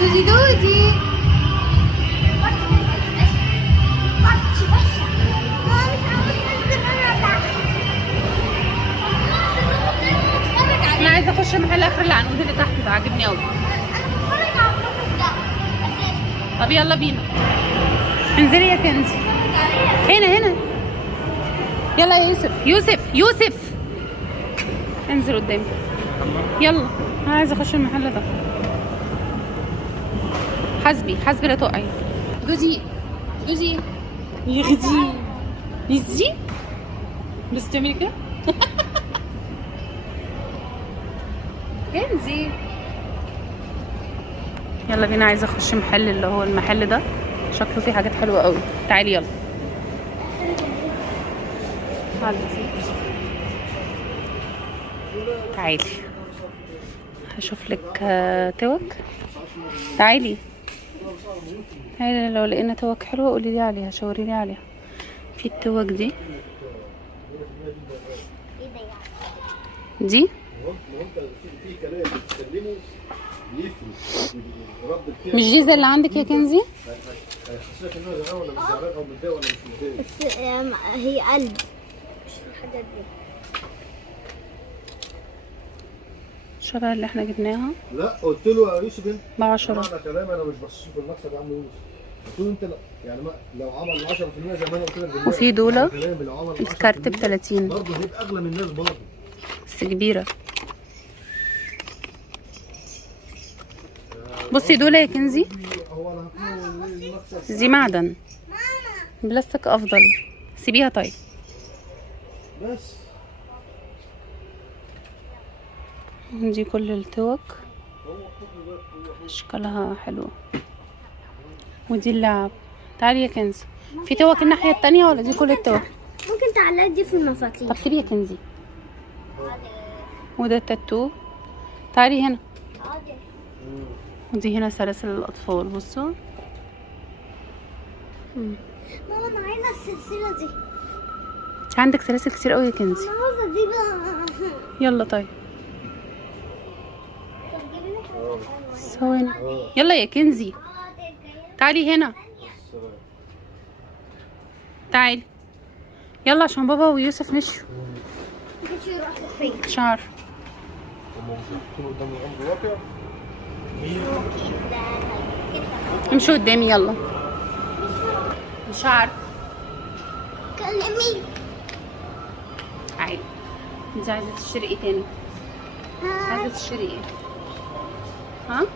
دودي دودي. انا عايزه اخش محل اخر العنقود اللي تحت ده، عاجبني قوي. طب يلا بينا. انزلي يا كنزي. هنا يلا يا يوسف. يوسف انزل قدامي يلا. انا عايزه اخش المحل ده. حسبي لا تقعي. دودي يغزي بس تعملي كده. كنزي يلا بينا. عايزه اخش محل اللي هو المحل ده، شكله فيه حاجات حلوه قوي. تعالي يلا. تعالي هشوف لك توك. تعالي لو لقينا توك حلوه قولي لي عليها، شاوري لي عليها. في التوك دي مش دي زي اللي عندك يا كنزي؟ بس هي قلب مش الحاجات دي شبه اللي احنا جبناها. لا قلت له يا يوسف انت ب10. انا كلام انا مش بص في المكسب يا عم يوسف. قلت له انت لا يعني لو عمل 10% زي ما انا قلت لك دلوقتي. وفي دولة الكارت ب30 برضه هيبقى اغلى من الناس برضه بس كبيرة. بصي دولة يا كنزي، دي معدن بلاستيك افضل. سيبيها طيب. بس دي كل التوك اشكالها حلوة. ودي اللعب. تعالي يا كنزي. في توك الناحية التانية ولا دي كل التوك؟ ممكن تعلق دي في المفاتيح. طب سيبي يا كنزي. وده التاتو. تعالي هنا. ودي هنا سلاسل الاطفال. بصوا ماما انا عايزه السلسله دي. عندك سلاسل كتير قوي يا كنزي. انا عاوزه دي بقى. يلا طيب ثواني. يلا يا كنزي تعالي هنا. تعالي يلا عشان بابا ويوسف مشوا. مش عارفه. امشوا قدامي يلا. مش عارفه. كلمي. عادي. انت عايزه تشتري ايه تاني؟ عايزه تشتري ايه؟ ها؟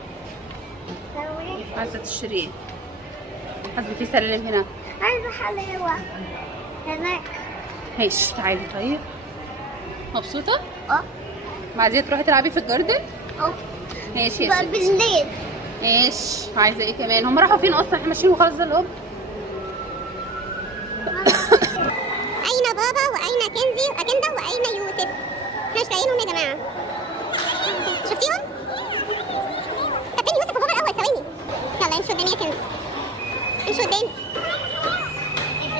عايزه تشتري ايه؟ عايزه في سلالم هنا. عايزه حلاوه هناك. ماشي تعالي. طيب مبسوطه؟ اه. بعدين تروحي تلعبي في الجاردن؟ اه. ماشي يا بقى ستي. بالليل. ماشي. عايزه ايه كمان؟ هم راحوا فين اصلا؟ احنا ماشيين وخلاص ده الهوب. اين بابا واين كنزي واكندا واين يوسف؟ احنا مش لاقيينهم يا جماعه. شفتيهم؟ طب فين يوسف وبابا الاول؟ ثواني. يلا امشوا قدامي يا كنزي. امشوا قدامي.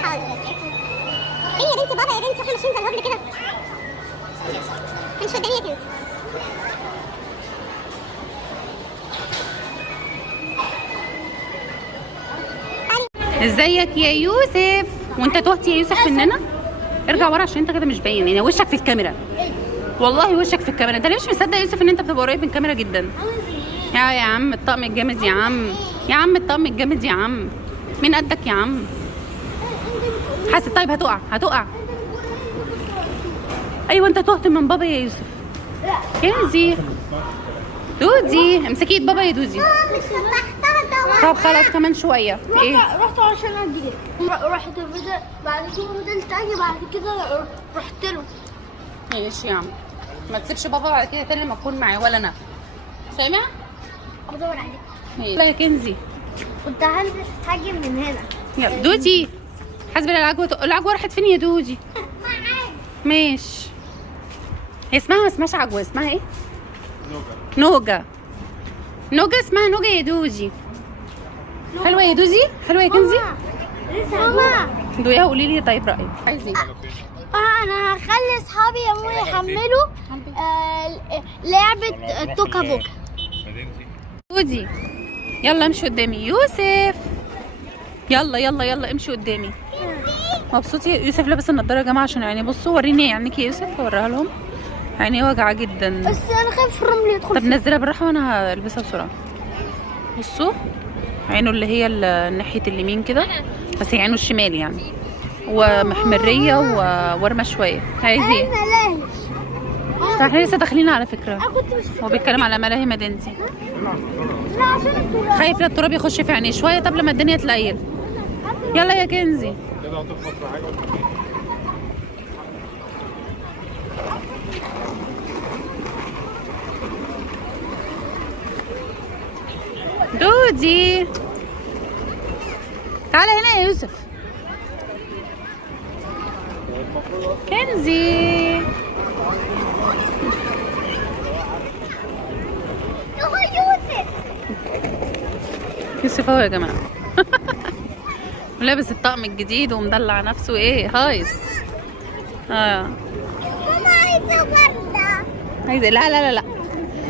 حاضر. فين يا بنتي بابا يا بنتي؟ احنا ماشيين زي الهبل كده. امشوا قدامي يا كنزي. ازيك يا يوسف؟ وانت تهتي يا يوسف مننا؟ ارجع ورا عشان انت كده مش باين. يعني وشك في الكاميرا. والله وشك في الكاميرا. انت ليه مش مصدق يا يوسف ان انت بتبقى قريب من الكاميرا جدا؟ يا عم الطقم الجامد يا عم. يا عم الطقم الجامد يا عم. مين قدك يا عم؟ حاسس. طيب هتقع. ايوه انت تهت من بابا يا يوسف. كنزي دودي امسكي ايد بابا يا دودي. طب خلاص كمان شويه. ايه؟ رحت عشان اجري. رحت بعد كده فضلت اجي. بعد كده رحت له. ماشي يا عم. ما تسيبش بابا بعد كده تاني لما اكون معاه ولا انا. سامع؟ بدور عليك. ماشي. لا يا كنزي. كنت هلبس حاجه من هنا. يلا دودي. حاسبه العجوه راحت فين يا دودي؟ ماشي. هي اسمها ما اسمهاش عجوه. اسمها ايه؟ نوجا. اسمها نوجا يا دودي. حلوه يا دودي؟ حلوه يا كنزي؟ ماما دوقيها وقولي لي طيب رايك. عايزه ايه؟ انا هخلي اصحابي يا يحملوا لعبه توكا بوكا. دودي يلا امشي قدامي يوسف. يلا يلا يلا امشي قدامي. مبسوط يا يوسف لابس النضاره يا جماعه عشان عيني. بصوا وريني عينيك يا يوسف، اوريها لهم. عيني واجعه جدا. بس انا خايف الرمل يدخل. طب نزلها بالراحه وانا هلبسها بسرعه. بصوا عينه اللي هي ناحيه اليمين كده، بس هي عينه الشمال يعني، ومحمريه وورمه شويه. عايز ايه؟ طب احنا لسه داخلين على فكره. هو بيتكلم على ملاهي مدينتي. خايف لا التراب يخش في عينيه شويه. طب لما الدنيا تليل. يلا يا كنزي. دودي تعالى هنا يا يوسف. كنزي يوسف اهو يا جماعه. ولابس الطقم الجديد ومدلع نفسه. ايه هايص. ماما عايزة وردة. عايزه. لا لا لا لا،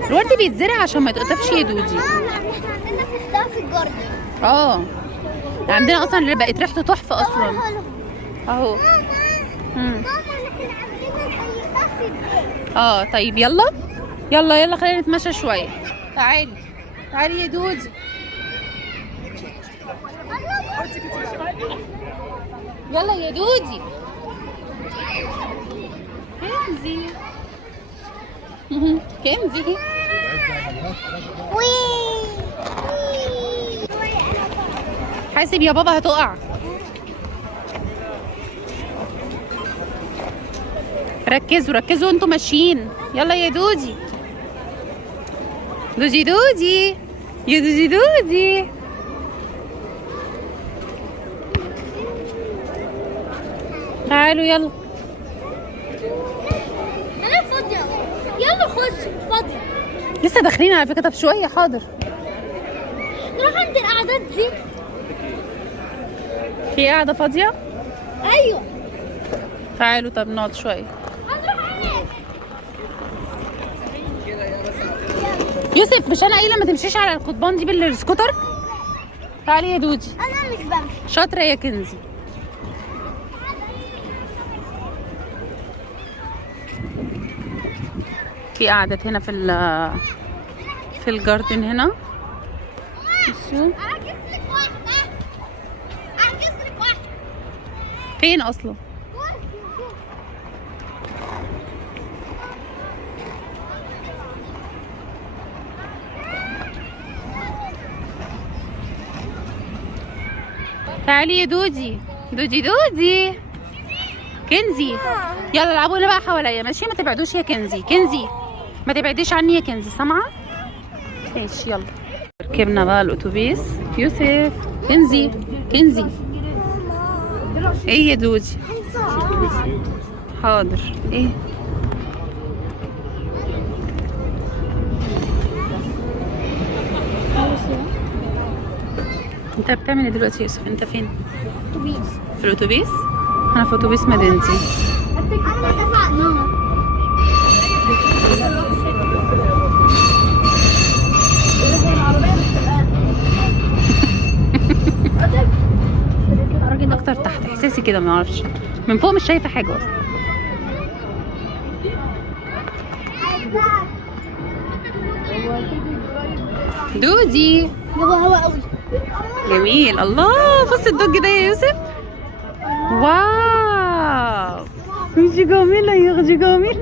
الورد بيتزرع عشان ما يتقطفش يا دودي. احنا عندنا في الجاردن. عندنا اصلا اللي بقت ريحته تحفه اصلا اهو. ماما احنا عندنا في البيت. طيب يلا يلا يلا خلينا نتمشى شويه. تعالي تعالي يا دودي. يلا يا دودي. كنزي. كنزي. حاسب يا بابا هتقع. ركزوا ركزوا انتوا ماشيين. يلا يا دودي. دودي دودي يا دودي دودي. تعالوا يلا. انا فاضية. يلا خش فاضية. لسه داخلين على فكرة. طب شوية حاضر. نروح عند القعدات دي. في قاعدة فاضية؟ ايوه. تعالوا طب نقعد شوية. هنروح هناك. يوسف مش انا قايله ما تمشيش على القضبان دي بالسكوتر؟ تعالي يا دودي. انا مش بمشي. شاطرة يا كنزي. في قعدات هنا في الجاردن هنا. بصوا اعكس لك واحدة. اعكس لك واحدة. فين اصلا؟ تعالي يا دودي. دودي دودي. كنزي يلا العبوا هنا بقى حواليا. ماشي ما تبعدوش يا كنزي. كنزي ما تبعديش عني يا كنزي. سامعه؟ ماشي يلا. ركبنا بقى الاتوبيس. يوسف. كنزي. كنزي. ايه يا دودي؟ حاضر. ايه انت بتعمل ايه دلوقتي يا يوسف؟ انت فين؟ في الاتوبيس. انا في اتوبيس مدينتي. انا اتفقنا. اكتر تحت احساسي كده، ما اعرفش من فوق مش شايفه حاجه اصلا. دودي يابا هوا قوي. جميل. الله بص الدوج ده يا يوسف. واو يجي جميلة يا اختي جميل.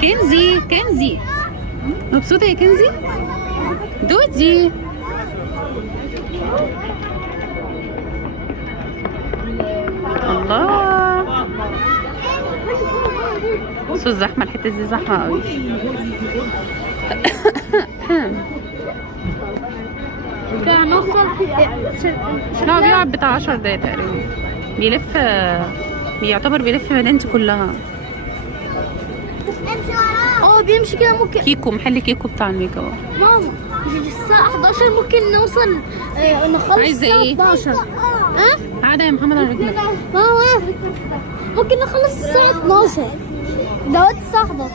كنزي. كنزي مبسوطة يا كنزي؟ دودي الله. بصوا الزحمة. الحتة دي زحمة قوي. هنوصل. لا بيقعد بتاع 10 دقايق تقريبا. بيلف، بيعتبر بيلف مدينتي كلها. امشي وراه. بيمشي كده. ممكن كيكو، محل كيكو بتاع الميك اب. ماما الساعة 11 ممكن نوصل. نخلص عايزة الساعة ايه؟ 12. قاعدة يا محمد على رجلك. ماما ممكن نخلص الساعة 12. دوت صاحبك.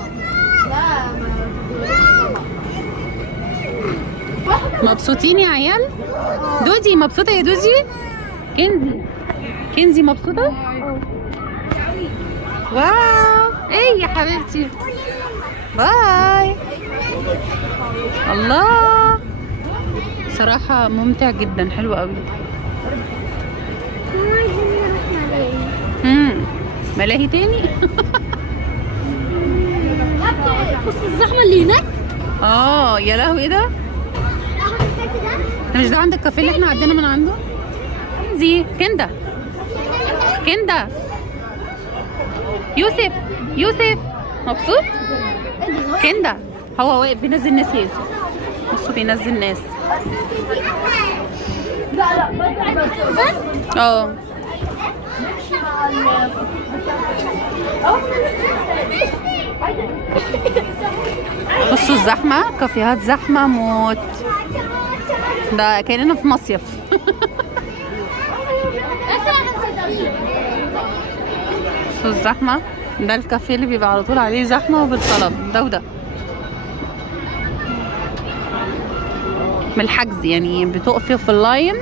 مبسوطين يا عيال؟ دودي مبسوطة يا دودي؟ كنزي كنزي مبسوطة؟ واو ايه يا حبيبتي؟ باي. الله صراحة ممتع جدا، حلو قوي. ملاهي تاني. بص الزحمة اللي هناك. يا لهوي ايه ده؟ مش ده عند الكافيه اللي احنا عدينا من عنده؟ كنزي كندا كندا يوسف يوسف مبسوط؟ كندا هو واقف بينزل ناس يا يوسف. بصوا بينزل ناس. اه بصوا الزحمة، كافيهات زحمة موت، ده كأننا في مصيف. بصوا الزحمة، ده الكافيه اللي بيبقى على طول عليه زحمة وبالطلب ده وده من الحجز، يعني بتقفي في اللاين.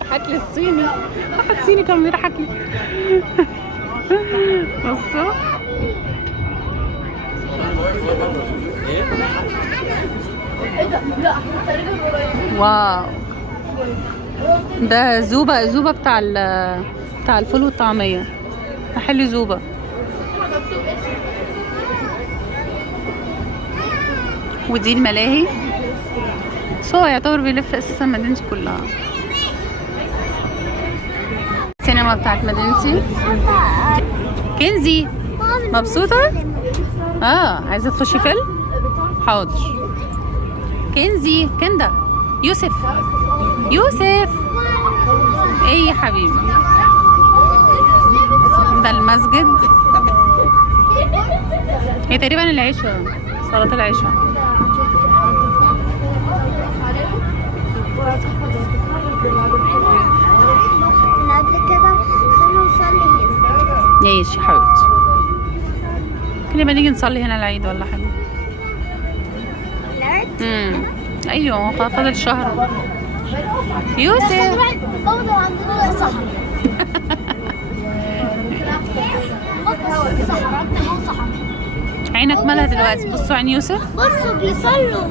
ضحك لي الصيني، واحد صيني كان بيضحك لي. بصوا واو، ده زوبة بتاع الفول والطعمية، محل زوبة. ودي الملاهي، بس هو يعتبر بيلف اساسا مدينتي كلها. السينما بتاعت مدينتي. كنزي مبسوطة؟ عايزة تخشي فيلم؟ حاضر. كنزي كندا يوسف يوسف ايه يا حبيبي؟ ده المسجد، هي تقريبا العشاء، صلاة العشاء. قبل كده خلوا نصلي هنا. ماشي يا حبيبتي، كل ما نيجي نصلي هنا العيد ولا حاجة. ايوه فاضل شهر. يوسف عينك مالها دلوقتي؟ بصوا عين يوسف، بصوا بيصلوا.